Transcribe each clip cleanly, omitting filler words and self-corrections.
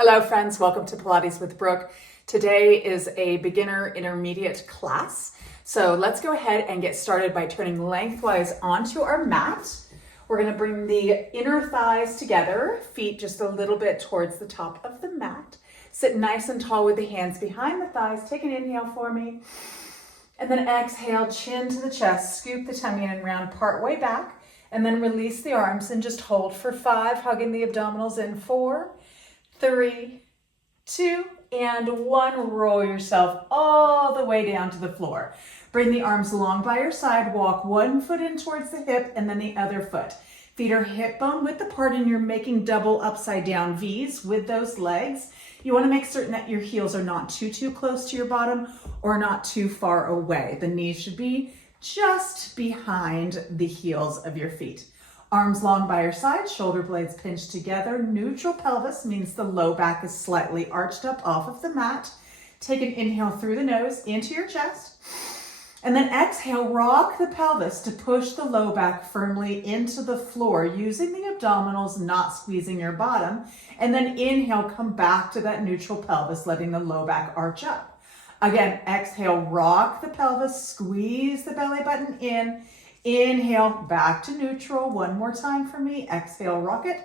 Hello friends, welcome to Pilates with Brooke. Today is a beginner intermediate class. So let's go ahead and get started by turning lengthwise onto our mat. We're gonna bring the inner thighs together, feet just a little bit towards the top of the mat. Sit nice and tall with the hands behind the thighs. Take an inhale for me. And then exhale, chin to the chest, scoop the tummy in and round part way back. And then release the arms and just hold for 5, hugging the abdominals in 4, 3, 2, and 1. Roll yourself all the way down to the floor. Bring the arms long by your side. Walk one foot in towards the hip and then the other foot. Feet are hip bone width apart and you're making double upside down V's with those legs. You want to make certain that your heels are not too close to your bottom or not too far away. The knees should be just behind the heels of your feet. Arms long by your side, shoulder blades pinched together. Neutral pelvis means the low back is slightly arched up off of the mat. Take an inhale through the nose into your chest. And then exhale, rock the pelvis to push the low back firmly into the floor using the abdominals, not squeezing your bottom. And then inhale, come back to that neutral pelvis, letting the low back arch up. Again, exhale, rock the pelvis, squeeze the belly button in. Inhale, back to neutral. One more time for me. Exhale, rock it.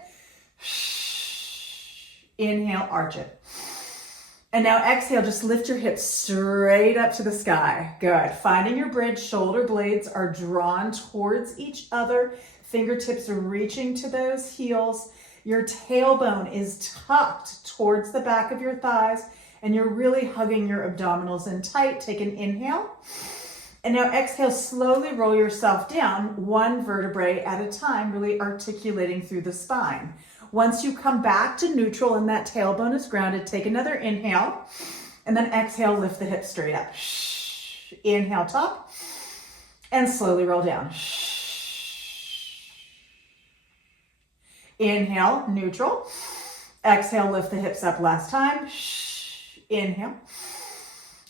Inhale, arch it. And now exhale, just lift your hips straight up to the sky. Good. Finding your bridge, shoulder blades are drawn towards each other. Fingertips are reaching to those heels. Your tailbone is tucked towards the back of your thighs, and you're really hugging your abdominals in tight. Take an inhale. And now exhale, slowly roll yourself down, one vertebrae at a time, really articulating through the spine. Once you come back to neutral and that tailbone is grounded, take another inhale, and then exhale, lift the hips straight up. Inhale, top, and slowly roll down. Inhale, neutral. Exhale, lift the hips up last time. Inhale,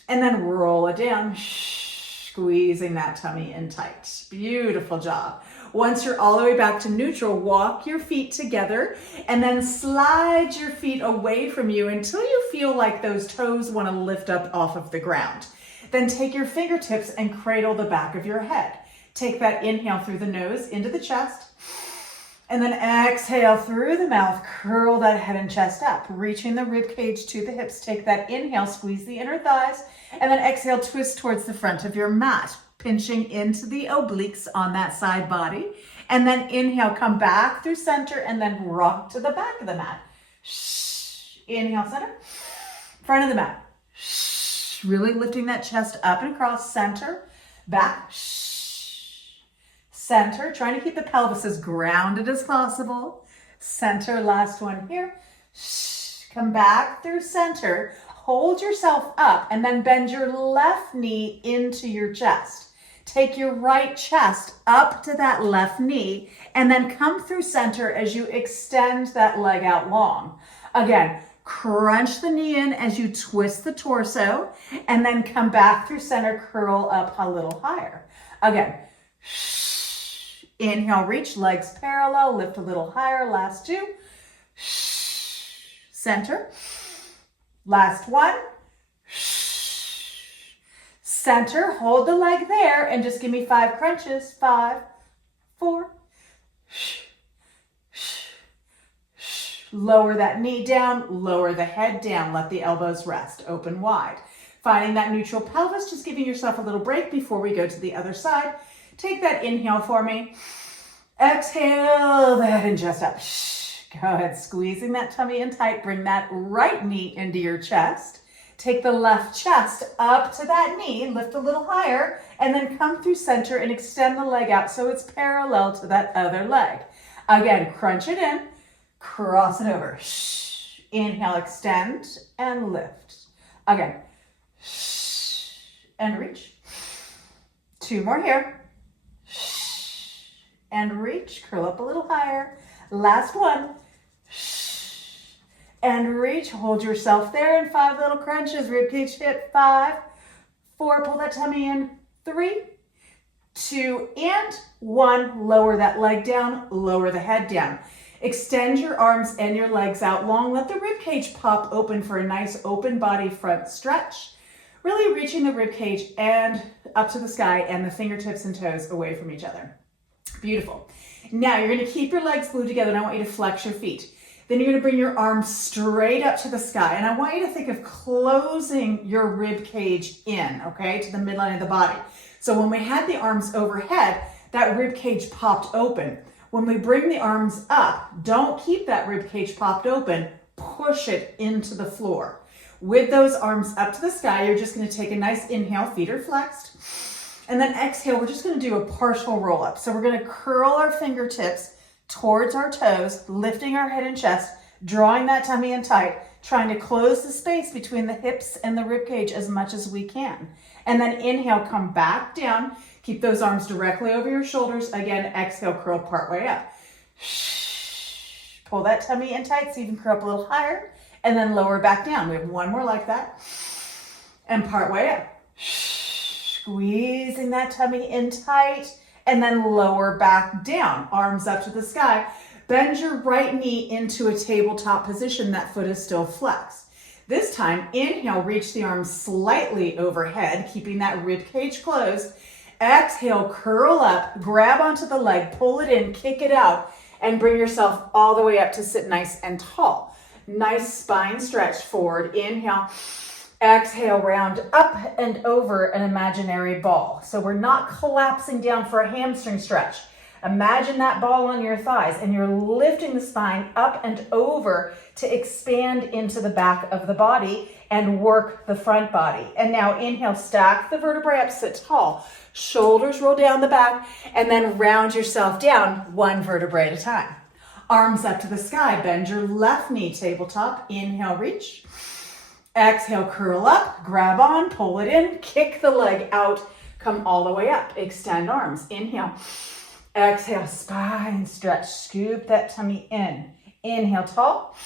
and then roll it down. Squeezing that tummy in tight. Beautiful job. Once you're all the way back to neutral, walk your feet together and then slide your feet away from you until you feel like those toes want to lift up off of the ground. Then take your fingertips and cradle the back of your head. Take that inhale through the nose into the chest, and then exhale through the mouth, curl that head and chest up, reaching the rib cage to the hips. Take that inhale, squeeze the inner thighs, and then exhale, twist towards the front of your mat, pinching into the obliques on that side body. And then inhale, come back through center and then rock to the back of the mat. Inhale, center, front of the mat. Really lifting that chest up and across, center, back, center, trying to keep the pelvis as grounded as possible. Center, last one here. Come back through center. Hold yourself up and then bend your left knee into your chest. Take your right chest up to that left knee and then come through center as you extend that leg out long. Again, crunch the knee in as you twist the torso and then come back through center, curl up a little higher. Again, inhale, reach, legs parallel, lift a little higher, last 2. Center. Last 1. Center, hold the leg there and just give me 5 crunches. 5, 4. Lower that knee down, lower the head down, let the elbows rest, open wide. Finding that neutral pelvis, just giving yourself a little break before we go to the other side. Take that inhale for me. Exhale the head and chest up. Go ahead, squeezing that tummy in tight. Bring that right knee into your chest. Take the left chest up to that knee, lift a little higher, and then come through center and extend the leg out so it's parallel to that other leg. Again, crunch it in, cross it over. Inhale, extend, and lift. Again, and reach. 2 more here. And reach, curl up a little higher. Last 1. And reach, hold yourself there in 5 little crunches. Ribcage hit. 5, 4, pull that tummy in. 3, 2, and 1. Lower that leg down, lower the head down. Extend your arms and your legs out long. Let the rib cage pop open for a nice open body front stretch. Really reaching the rib cage and up to the sky and the fingertips and toes away from each other. Beautiful. Now you're going to keep your legs glued together and I want you to flex your feet. Then you're going to bring your arms straight up to the sky. And I want you to think of closing your rib cage in, okay, to the midline of the body. So when we had the arms overhead, that rib cage popped open. When we bring the arms up, don't keep that rib cage popped open. Push it into the floor. With those arms up to the sky, you're just going to take a nice inhale, feet are flexed. And then exhale, we're just going to do a partial roll up. So we're going to curl our fingertips towards our toes, lifting our head and chest, drawing that tummy in tight, trying to close the space between the hips and the rib cage as much as we can. And then inhale, come back down. Keep those arms directly over your shoulders. Again, exhale, curl partway up. Pull that tummy in tight so you can curl up a little higher and then lower back down. We have one more like that. And partway up. Squeezing that tummy in tight and then lower back down. Arms up to the sky. Bend your right knee into a tabletop position. That foot is still flexed. This time, inhale, reach the arms slightly overhead, keeping that rib cage closed. Exhale, curl up, grab onto the leg, pull it in, kick it out, and bring yourself all the way up to sit nice and tall. Nice spine stretch forward. Inhale. Exhale, round up and over an imaginary ball. So we're not collapsing down for a hamstring stretch. Imagine that ball on your thighs and you're lifting the spine up and over to expand into the back of the body and work the front body. And now inhale, stack the vertebrae up, sit tall. Shoulders roll down the back and then round yourself down one vertebrae at a time. Arms up to the sky, bend your left knee tabletop. Inhale, reach. Exhale, curl up, grab on, pull it in, kick the leg out, come all the way up. Extend arms. Inhale. Exhale, spine stretch, scoop that tummy in. Inhale, tall.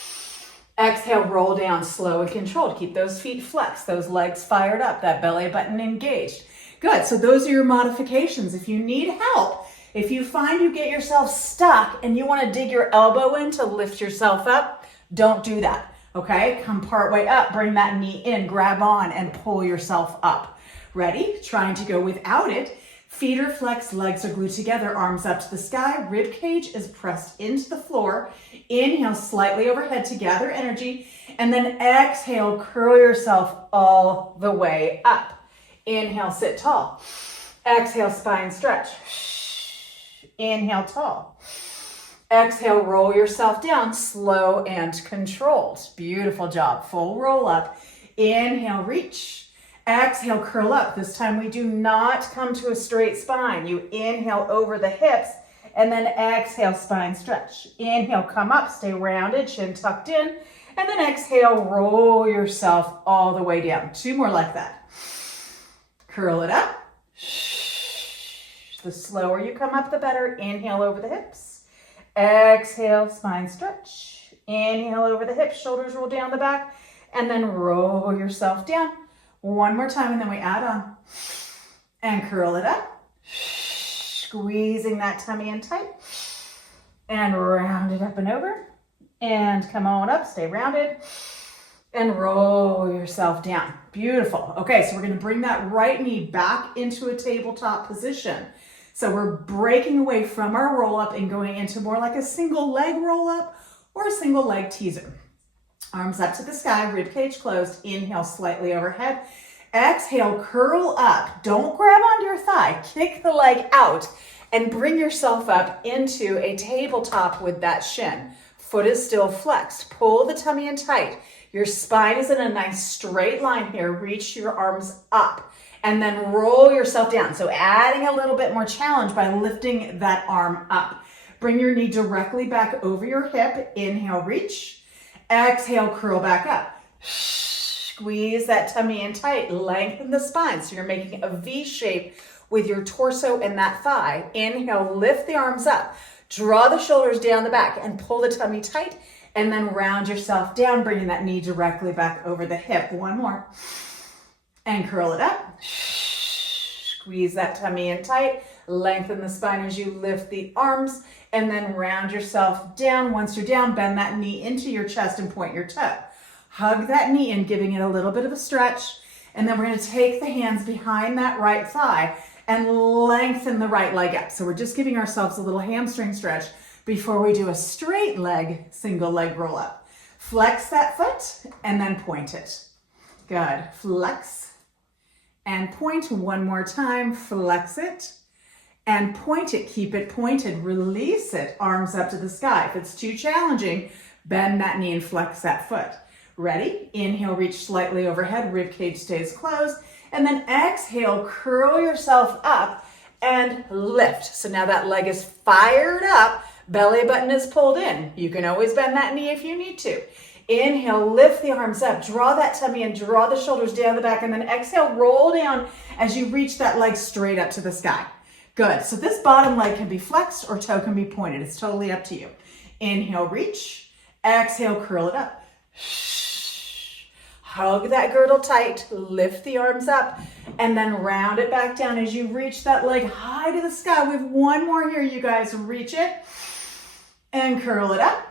Exhale, roll down, slow and controlled. Keep those feet flexed, those legs fired up, that belly button engaged. Good, so those are your modifications. If you need help, if you find you get yourself stuck and you want to dig your elbow in to lift yourself up, don't do that, okay? Come partway up, bring that knee in, grab on and pull yourself up. Ready? Trying to go without it. Feet are flexed, legs are glued together, arms up to the sky, rib cage is pressed into the floor. Inhale slightly overhead to gather energy, and then exhale, curl yourself all the way up. Inhale, sit tall. Exhale, spine stretch. Inhale, tall. Exhale, roll yourself down, slow and controlled. Beautiful job. Full roll up. Inhale, reach. Exhale, curl up. This time we do not come to a straight spine. You inhale over the hips and then exhale, spine stretch. Inhale, come up, stay rounded, chin tucked in, and then exhale, roll yourself all the way down. Two more like that. Curl it up. The slower you come up, the better. Inhale over the hips. Exhale, spine stretch. Inhale over the hips, shoulders roll down the back, and then roll yourself down. One more time, and then we add on. And curl it up. Squeezing that tummy in tight. And round it up and over. And come on up, stay rounded. And roll yourself down. Beautiful. Okay, so we're going to bring that right knee back into a tabletop position. So we're breaking away from our roll up and going into more like a single leg roll up or a single leg teaser. Arms up to the sky, rib cage closed. Inhale slightly overhead. Exhale, curl up. Don't grab onto your thigh. Kick the leg out and bring yourself up into a tabletop with that shin. Foot is still flexed. Pull the tummy in tight. Your spine is in a nice straight line here. Reach your arms up and then roll yourself down. So adding a little bit more challenge by lifting that arm up. Bring your knee directly back over your hip. Inhale, reach. Exhale, curl back up. Squeeze that tummy in tight. Lengthen the spine. So you're making a V shape with your torso and that thigh. Inhale, lift the arms up. Draw the shoulders down the back and pull the tummy tight. And then round yourself down, bringing that knee directly back over the hip. One more. And curl it up. Squeeze that tummy in tight. Lengthen the spine as you lift the arms and then round yourself down. Once you're down, bend that knee into your chest and point your toe. Hug that knee in, giving it a little bit of a stretch. And then we're going to take the hands behind that right thigh and lengthen the right leg up. So we're just giving ourselves a little hamstring stretch before we do a straight leg, single leg roll up. Flex that foot and then point it. Good. Flex and point one more time. Flex it and point it. Keep it pointed. Release it. Arms up to the sky. If it's too challenging, bend that knee and flex that foot. Ready? Inhale, reach slightly overhead, rib cage stays closed, and then exhale, curl yourself up and lift. So now that leg is fired up, belly button is pulled in. You can always bend that knee if you need to. Inhale, lift the arms up, draw that tummy in, draw the shoulders down the back, and then exhale, roll down as you reach that leg straight up to the sky. Good. So this bottom leg can be flexed or toe can be pointed. It's totally up to you. Inhale, reach. Exhale, curl it up. Hug that girdle tight, lift the arms up, and then round it back down as you reach that leg high to the sky. We have one more here, you guys. Reach it and curl it up.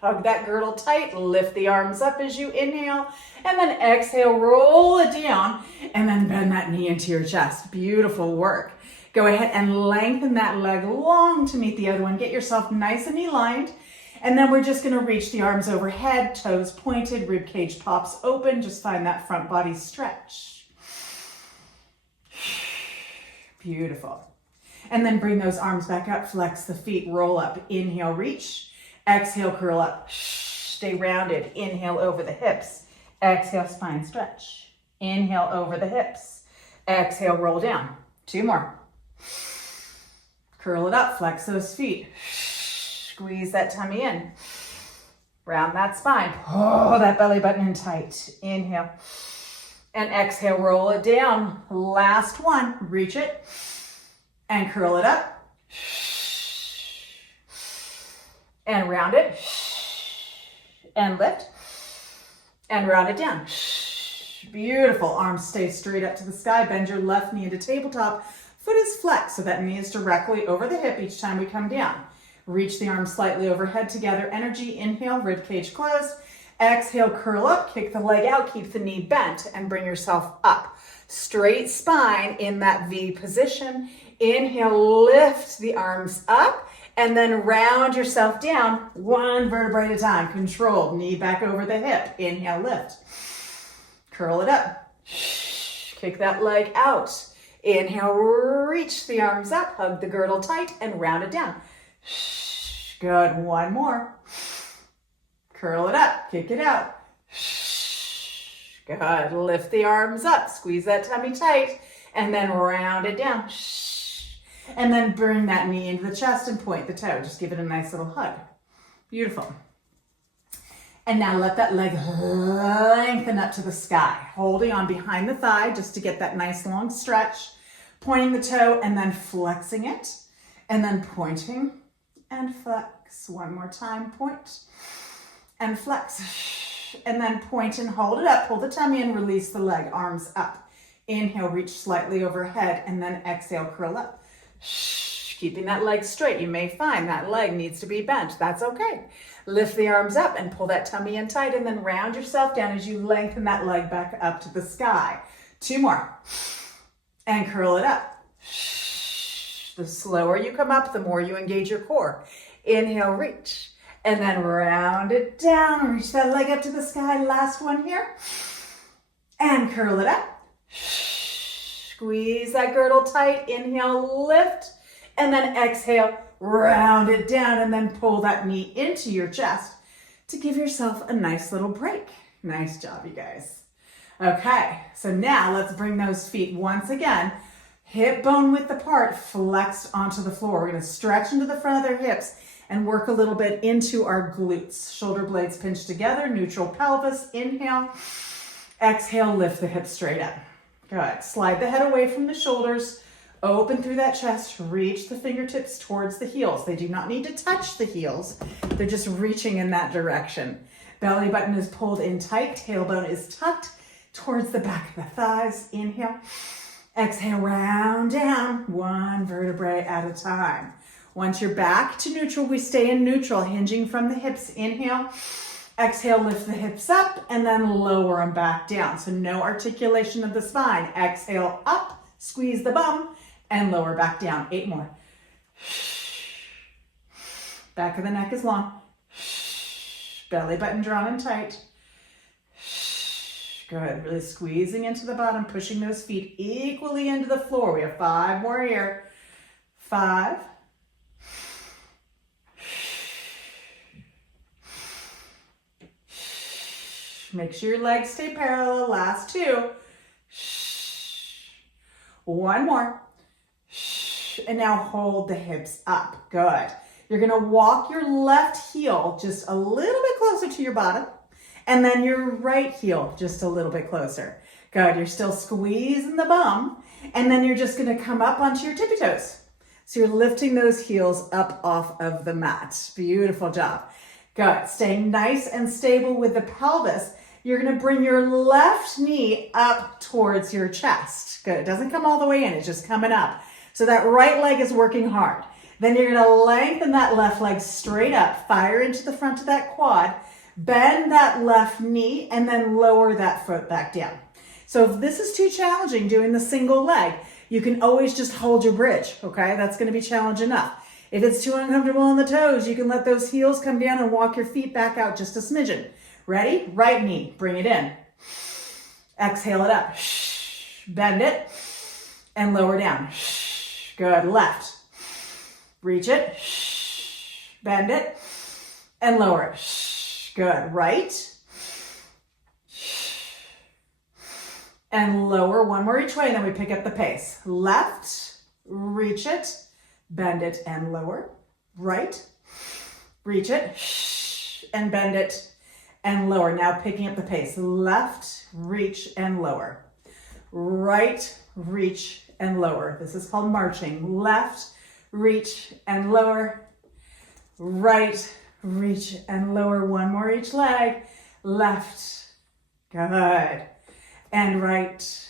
Hug that girdle tight, lift the arms up as you inhale, and then exhale, roll it down, and then bend that knee into your chest. Beautiful work. Go ahead and lengthen that leg long to meet the other one. Get yourself nice and aligned. And then we're just going to reach the arms overhead, toes pointed, rib cage pops open. Just find that front body stretch. Beautiful. And then bring those arms back up, flex the feet, roll up. Inhale, reach. Exhale, curl up. Stay rounded. Inhale over the hips. Exhale, spine stretch. Inhale over the hips. Exhale, roll down. Two more. Curl it up, flex those feet. Squeeze that tummy in. Round that spine. Oh, that belly button in tight. Inhale. And exhale, roll it down. Last one. Reach it. And curl it up. And round it. And lift. And round it down. Beautiful. Arms stay straight up to the sky. Bend your left knee into tabletop. Foot is flexed, so that knee is directly over the hip each time we come down. Reach the arms slightly overhead together. Energy. Inhale, rib cage closed. Exhale, curl up, kick the leg out, keep the knee bent, and bring yourself up. Straight spine in that V position. Inhale, lift the arms up, and then round yourself down, one vertebrae at a time. Controlled. Knee back over the hip. Inhale, lift. Curl it up. Kick that leg out. Inhale, reach the arms up, hug the girdle tight, and round it down. Good. One more. Curl it up. Kick it out. Good. Lift the arms up. Squeeze that tummy tight. And then round it down. And then bring that knee into the chest and point the toe. Just give it a nice little hug. Beautiful. And now let that leg lengthen up to the sky. Holding on behind the thigh just to get that nice long stretch. Pointing the toe and then flexing it. And then pointing and flex. One more time. Point and flex. And then point and hold it up. Pull the tummy and release the leg. Arms up. Inhale, reach slightly overhead. And then exhale, curl up. Keeping that leg straight. You may find that leg needs to be bent. That's okay. Lift the arms up and pull that tummy in tight. And then round yourself down as you lengthen that leg back up to the sky. Two more. And curl it up. The slower you come up, the more you engage your core. Inhale, reach. And then round it down. Reach that leg up to the sky. Last one here. And curl it up. Squeeze that girdle tight. Inhale, lift. And then exhale, round it down. And then pull that knee into your chest to give yourself a nice little break. Nice job, you guys. Okay, so now let's bring those feet once again. Hip bone width apart, flexed onto the floor. We're going to stretch into the front of their hips and work a little bit into our glutes. Shoulder blades pinched together, neutral pelvis. Inhale. Exhale, lift the hips straight up. Good. Slide the head away from the shoulders. Open through that chest. Reach the fingertips towards the heels. They do not need to touch the heels. They're just reaching in that direction. Belly button is pulled in tight. Tailbone is tucked towards the back of the thighs. Inhale. Exhale, round down, one vertebrae at a time. Once you're back to neutral, we stay in neutral, hinging from the hips. Inhale, exhale, lift the hips up, and then lower them back down. So no articulation of the spine. Exhale, up, squeeze the bum, and lower back down. 8 more. Back of the neck is long. Belly button drawn and tight. Good. Really squeezing into the bottom, pushing those feet equally into the floor. We have 5 more here. 5. Make sure your legs stay parallel. Last 2. 1 more. And now hold the hips up. Good. You're going to walk your left heel just a little bit closer to your bottom, and then your right heel just a little bit closer. Good. You're still squeezing the bum, and then you're just going to come up onto your tippy toes. So you're lifting those heels up off of the mat. Beautiful job. Good. Staying nice and stable with the pelvis. You're going to bring your left knee up towards your chest. Good. It doesn't come all the way in. It's just coming up. So that right leg is working hard. Then you're going to lengthen that left leg straight up, fire into the front of that quad, bend that left knee, and then lower that foot back down. So if this is too challenging doing the single leg, you can always just hold your bridge, okay? That's going to be challenge enough. If it's too uncomfortable on the toes, you can let those heels come down and walk your feet back out just a smidgen. Ready? Right knee, bring it in. Exhale it up. Bend it and lower down. Good. Left. Reach it, bend it, and lower it. Good. Right. And lower. 1 more each way, and then we pick up the pace. Left, reach it, bend it, and lower. Right, reach it, and bend it, and lower. Now picking up the pace. Left, reach, and lower. Right, reach, and lower. This is called marching. Left, reach and lower, right, reach and lower. 1 more each leg. Left, good, and right.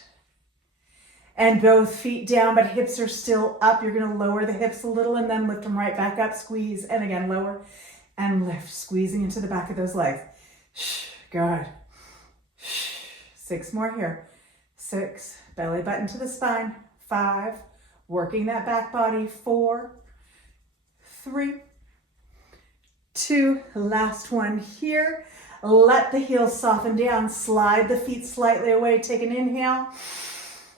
And both feet down, but hips are still up. You're going to lower the hips a little and then lift them right back up. Squeeze, and again, lower and lift, squeezing into the back of those legs. Good. 6 more here. 6, belly button to the spine. 5, working that back body. 4, 3, 2, last one here. Let the heels soften down. Slide the feet slightly away. Take an inhale.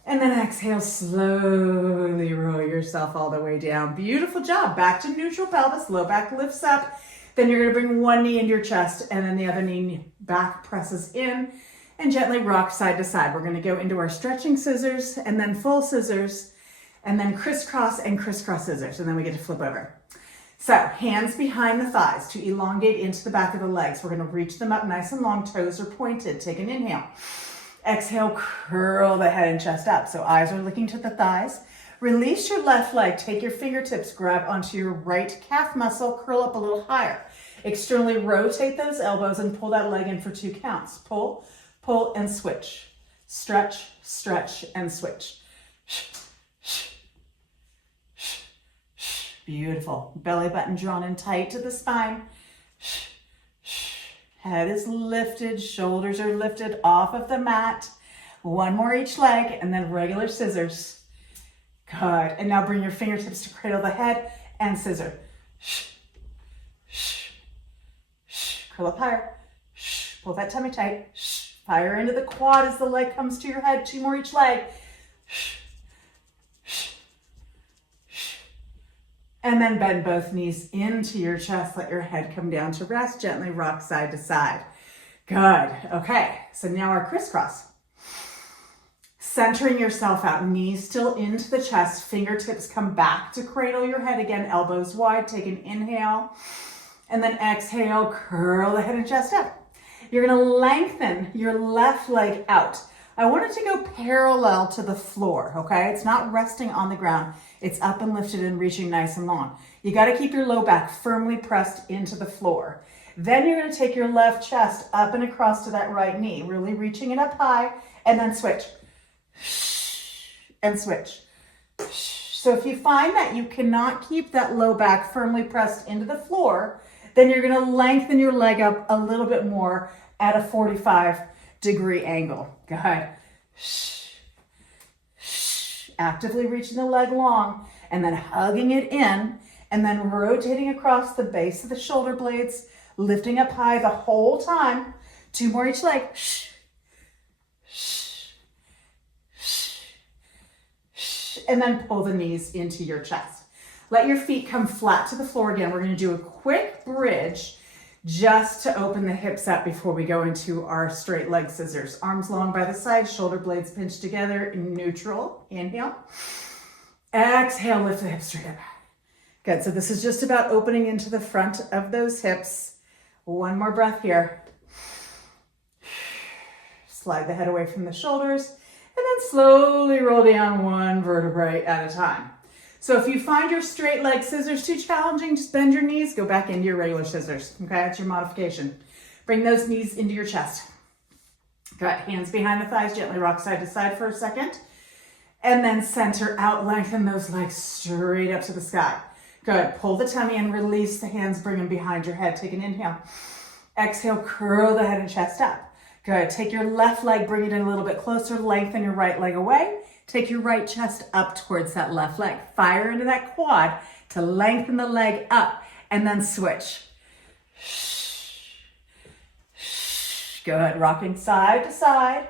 And then exhale, slowly roll yourself all the way down. Beautiful job. Back to neutral pelvis. Low back lifts up. Then you're going to bring one knee into your chest and then the other knee back presses in and gently rock side to side. We're going to go into our stretching scissors and then full scissors and then crisscross and crisscross scissors. And then we get to flip over. So hands behind the thighs to elongate into the back of the legs. We're going to reach them up nice and long. Toes are pointed. Take an inhale. Exhale, curl the head and chest up. So eyes are looking to the thighs. Release your left leg. Take your fingertips, grab onto your right calf muscle, curl up a little higher. Externally rotate those elbows and pull that leg in for 2 counts. Pull, pull, and switch. Stretch, stretch, and switch. Beautiful. Belly button drawn in tight to the spine. Head is lifted, shoulders are lifted off of the mat. One more each leg, and then regular scissors. Good. And now bring your fingertips to cradle the head and scissor. Curl up higher. Pull that tummy tight. Fire into the quad as the leg comes to your head. 2 more each leg. And then bend both knees into your chest. Let your head come down to rest. Gently rock side to side. Good. Okay, so now our crisscross. Centering yourself out, knees still into the chest. Fingertips come back to cradle your head again. Elbows wide. Take an inhale. And then exhale, curl the head and chest up. You're going to lengthen your left leg out. I want it to go parallel to the floor, okay? It's not resting on the ground. It's up and lifted and reaching nice and long. You got to keep your low back firmly pressed into the floor. Then you're going to take your left chest up and across to that right knee, really reaching it up high, and then switch. And switch. So if you find that you cannot keep that low back firmly pressed into the floor, then you're going to lengthen your leg up a little bit more at a 45-degree angle. Go ahead. Actively reaching the leg long and then hugging it in and then rotating across the base of the shoulder blades, lifting up high the whole time. 2 more each leg. And then pull the knees into your chest. Let your feet come flat to the floor again. We're going to do a quick bridge just to open the hips up before we go into our straight leg scissors. Arms long by the side, shoulder blades pinched together in neutral. Inhale. Exhale, lift the hips straight up. Good, so this is just about opening into the front of those hips. 1 more breath here. Slide the head away from the shoulders and then slowly roll down 1 vertebrae at a time. So if you find your straight leg scissors too challenging, just bend your knees, go back into your regular scissors. Okay, that's your modification. Bring those knees into your chest. Good, hands behind the thighs, gently rock side to side for a second. And then center out, lengthen those legs straight up to the sky. Good, pull the tummy in, release the hands, bring them behind your head. Take an inhale. Exhale, curl the head and chest up. Good, take your left leg, bring it in a little bit closer, lengthen your right leg away. Take your right chest up towards that left leg. Fire into that quad to lengthen the leg up and then switch. Good, rocking side to side,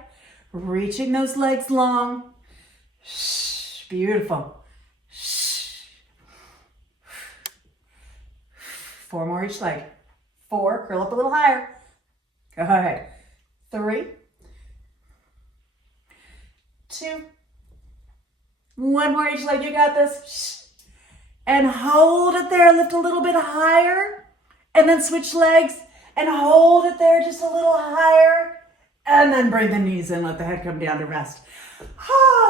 reaching those legs long. Beautiful. 4 more each leg. 4, curl up a little higher. Go ahead. 3, 2, 1 more each leg. You got this. And hold it there. Lift a little bit higher. And then switch legs. And hold it there just a little higher. And then bring the knees in. Let the head come down to rest.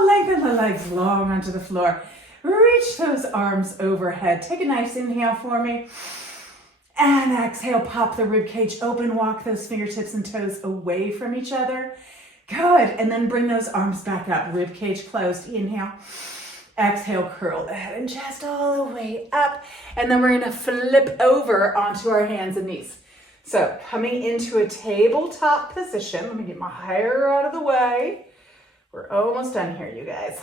Lengthen the legs long onto the floor. Reach those arms overhead. Take a nice inhale for me. And exhale, pop the rib cage open. Walk those fingertips and toes away from each other. Good. And then bring those arms back up. Rib cage closed. Inhale. Exhale, curl the head and chest all the way up. And then we're going to flip over onto our hands and knees. So coming into a tabletop position. Let me get my hair out of the way. We're almost done here, you guys.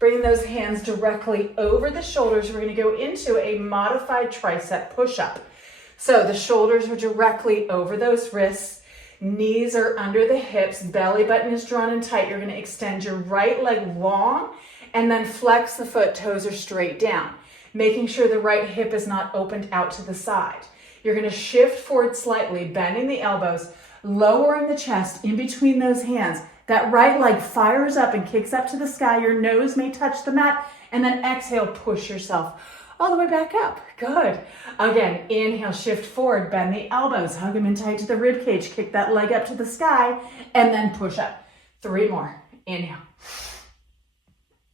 Bring those hands directly over the shoulders. We're going to go into a modified tricep push-up. So the shoulders are directly over those wrists. Knees are under the hips. Belly button is drawn in tight. You're going to extend your right leg long and then flex the foot. Toes are straight down, making sure the right hip is not opened out to the side. You're going to shift forward slightly, bending the elbows, lowering the chest in between those hands. That right leg fires up and kicks up to the sky. Your nose may touch the mat. And then exhale, push yourself all the way back up. Good. Again, inhale, shift forward, bend the elbows, hug them in tight to the rib cage, kick that leg up to the sky, and then push up. 3 more. Inhale.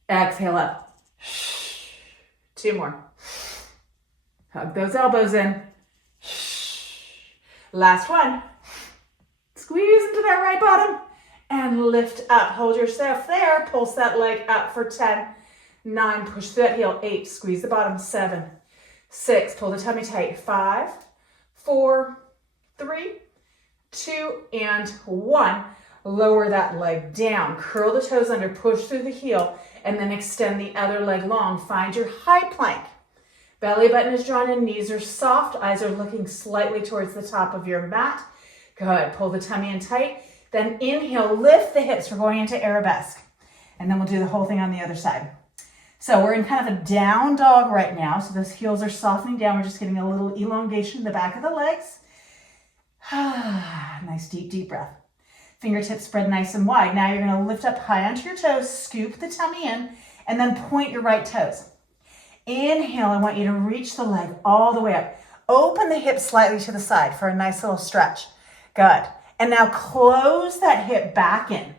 Exhale up. 2 more. Hug those elbows in. Last one. Squeeze into that right bottom. And lift up. Hold yourself there. Pulse that leg up for 10, 9. Push through that heel. 8. Squeeze the bottom. 7, 6. Pull the tummy tight. 5, 4, 3, 2, and 1. Lower that leg down. Curl the toes under. Push through the heel. And then extend the other leg long. Find your high plank. Belly button is drawn in. Knees are soft. Eyes are looking slightly towards the top of your mat. Good. Pull the tummy in tight. Then inhale, lift the hips. We're going into arabesque. And then we'll do the whole thing on the other side. So we're in kind of a down dog right now. So those heels are softening down. We're just getting a little elongation in the back of the legs. Nice deep, deep breath. Fingertips spread nice and wide. Now you're going to lift up high onto your toes, scoop the tummy in, and then point your right toes. Inhale, I want you to reach the leg all the way up. Open the hips slightly to the side for a nice little stretch. Good. And now close that hip back in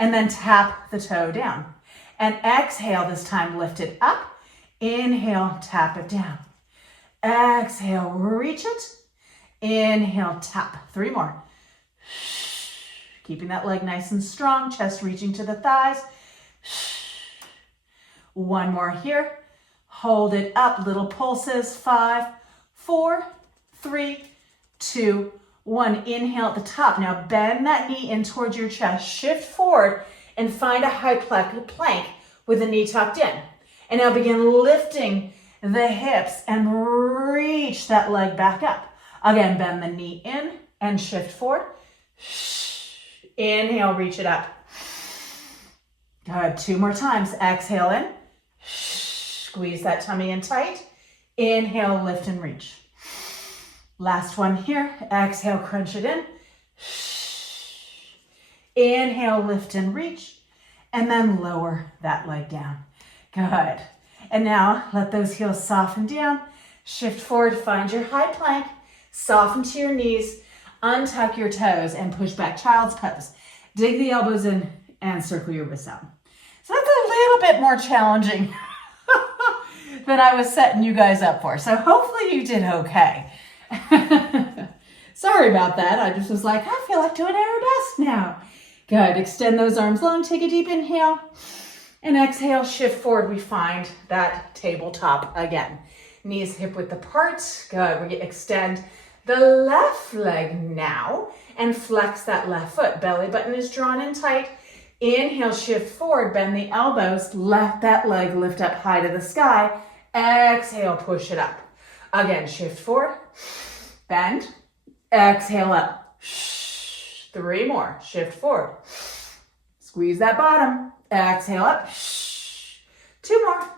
and then tap the toe down. And exhale, this time lift it up. Inhale, tap it down. Exhale, reach it. Inhale, tap. 3 more. Keeping that leg nice and strong, chest reaching to the thighs. One more here. Hold it up, little pulses. 5, 4, 3, 2, 1. Inhale at the top. Now bend that knee in towards your chest. Shift forward and find a high plank with the knee tucked in. And now begin lifting the hips and reach that leg back up. Again, bend the knee in and shift forward. Inhale, reach it up. Good. 2 more times. Exhale in. Squeeze that tummy in tight. Inhale, lift and reach. Last one here. Exhale, crunch it in. Inhale, lift and reach. And then lower that leg down. Good. And now let those heels soften down. Shift forward, find your high plank. Soften to your knees. Untuck your toes and push back, child's pose. Dig the elbows in and circle your wrists out. So that's a little bit more challenging than I was setting you guys up for. So hopefully you did okay. Sorry about that. I just was like, I feel like doing arabesque now. Good. Extend those arms long. Take a deep inhale. And exhale, shift forward. We find that tabletop again. Knees hip width apart. Good. We extend the left leg now and flex that left foot. Belly button is drawn in tight. Inhale, shift forward, bend the elbows, let that leg lift up high to the sky. Exhale, push it up. Again, shift forward, bend, exhale up. 3 more, shift forward. Squeeze that bottom, exhale up. 2 more.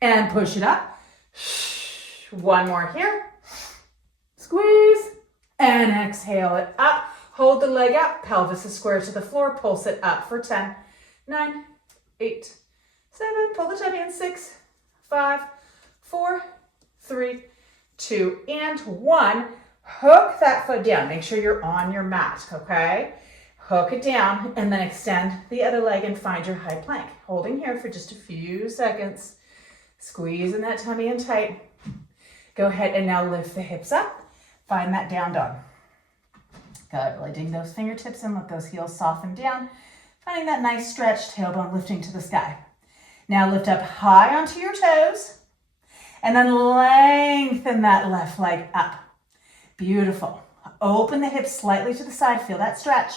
And push it up. 1 more here. Squeeze and exhale it up. Hold the leg up. Pelvis is square to the floor. Pulse it up for 10, 9, 8, 7. Pull the tummy in. 6, 5, 4, 3, 2, and 1. Hook that foot down. Make sure you're on your mat, okay? Hook it down and then extend the other leg and find your high plank. Holding here for just a few seconds. Squeezing that tummy in tight. Go ahead and now lift the hips up. Find that down dog. Good. Really dig those fingertips in. Let those heels soften down. Finding that nice stretch, tailbone lifting to the sky. Now lift up high onto your toes. And then lengthen that left leg up. Beautiful. Open the hips slightly to the side. Feel that stretch.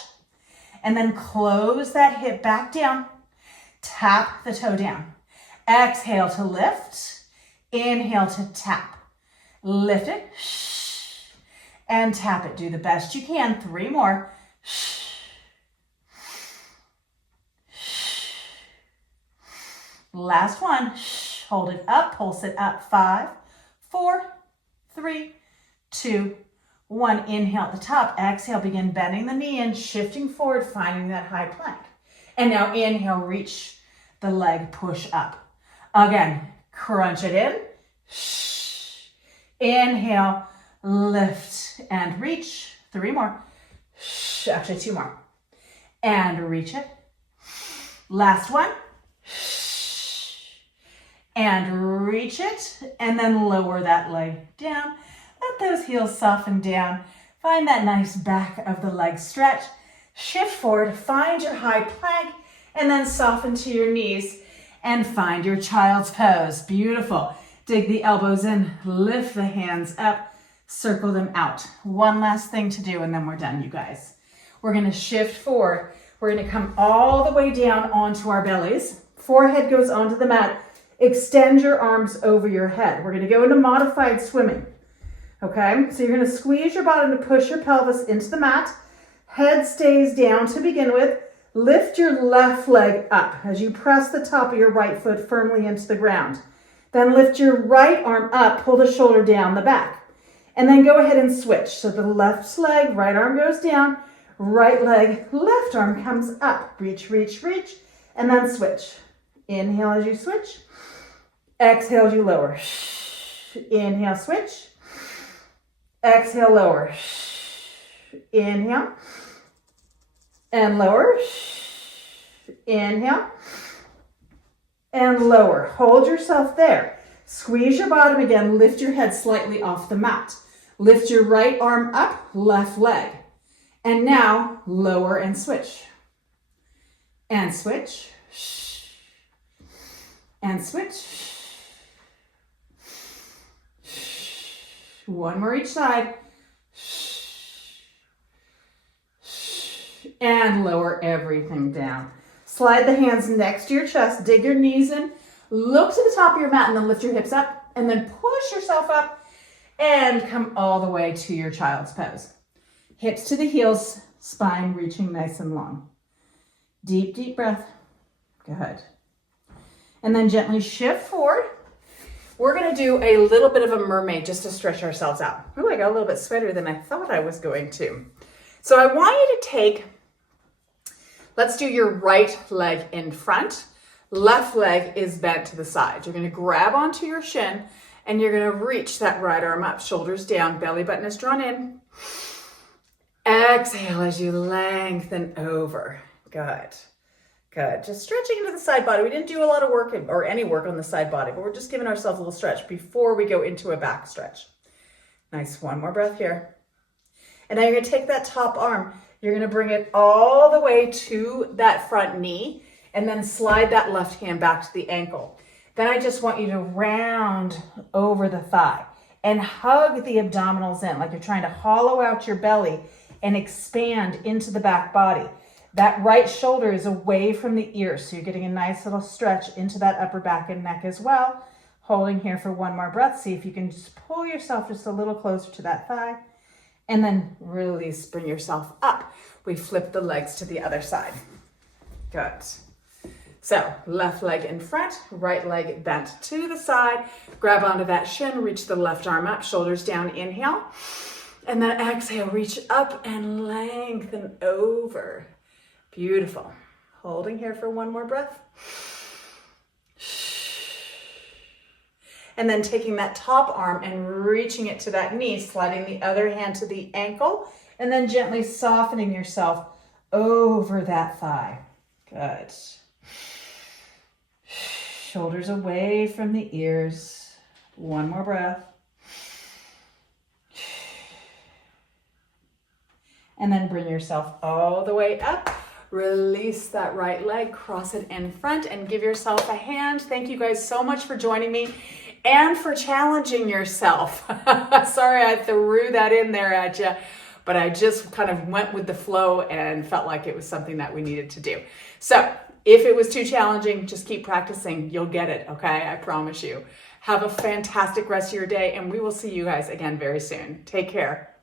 And then close that hip back down. Tap the toe down. Exhale to lift. Inhale to tap. Lift it. And tap it. Do the best you can. 3 more. Last one. Hold it up. Pulse it up. 5, 4, 3, 2, 1. Inhale at the top. Exhale. Begin bending the knee and shifting forward, finding that high plank. And now inhale. Reach the leg. Push up. Again. Crunch it in. Inhale. Lift and reach. 3 more. Actually 2 more. And reach it. Last one. And reach it. And then lower that leg down. Let those heels soften down. Find that nice back of the leg stretch. Shift forward. Find your high plank. And then soften to your knees. And find your child's pose. Beautiful. Dig the elbows in. Lift the hands up. Circle them out. One last thing to do and then we're done, you guys. We're going to shift forward. We're going to come all the way down onto our bellies. Forehead goes onto the mat. Extend your arms over your head. We're going to go into modified swimming. Okay, so you're going to squeeze your bottom to push your pelvis into the mat. Head stays down to begin with. Lift your left leg up as you press the top of your right foot firmly into the ground. Then lift your right arm up, pull the shoulder down the back. And then go ahead and switch. So the left leg, right arm goes down, right leg, left arm comes up. Reach, reach, reach, and then switch. Inhale as you switch. Exhale as you lower. Inhale, switch. Exhale, lower. Inhale. And lower. Inhale. And lower. Hold yourself there. Squeeze your bottom again. Lift your head slightly off the mat. Lift your right arm up, left leg. And now lower and switch. And switch. And switch. One more each side. And lower everything down. Slide the hands next to your chest, dig your knees in, look to the top of your mat, and then lift your hips up, and then push yourself up and come all the way to your child's pose. Hips to the heels, spine reaching nice and long. Deep, deep breath. Good. And then gently shift forward. We're gonna do a little bit of a mermaid just to stretch ourselves out. Oh, I got a little bit sweatier than I thought I was going to. So I want you to take, let's do your right leg in front. Left leg is bent to the side. You're gonna grab onto your shin and you're gonna reach that right arm up, shoulders down, belly button is drawn in. Exhale as you lengthen over. Good. Good. Just stretching into the side body. We didn't do a lot of work or any work on the side body, but we're just giving ourselves a little stretch before we go into a back stretch. Nice. One more breath here. And now you're going to take that top arm. You're going to bring it all the way to that front knee and then slide that left hand back to the ankle. Then I just want you to round over the thigh and hug the abdominals in like you're trying to hollow out your belly and expand into the back body. That right shoulder is away from the ear, so you're getting a nice little stretch into that upper back and neck as well. Holding here for one more breath. See if you can just pull yourself just a little closer to that thigh. And then release, bring yourself up. We flip the legs to the other side. Good. So left leg in front, right leg bent to the side. Grab onto that shin, reach the left arm up, shoulders down, inhale. And then exhale, reach up and lengthen over. Beautiful. Holding here for one more breath. And then taking that top arm and reaching it to that knee, sliding the other hand to the ankle, and then gently softening yourself over that thigh. Good. Shoulders away from the ears. One more breath. And then bring yourself all the way up. Release that right leg, cross it in front, and give yourself a hand. Thank you guys so much for joining me and for challenging yourself. Sorry I threw that in there at you, but I just kind of went with the flow and felt like it was something that we needed to do. So if it was too challenging, just keep practicing. You'll get it, okay? I promise you. Have a fantastic rest of your day, and we will see you guys again very soon. Take care.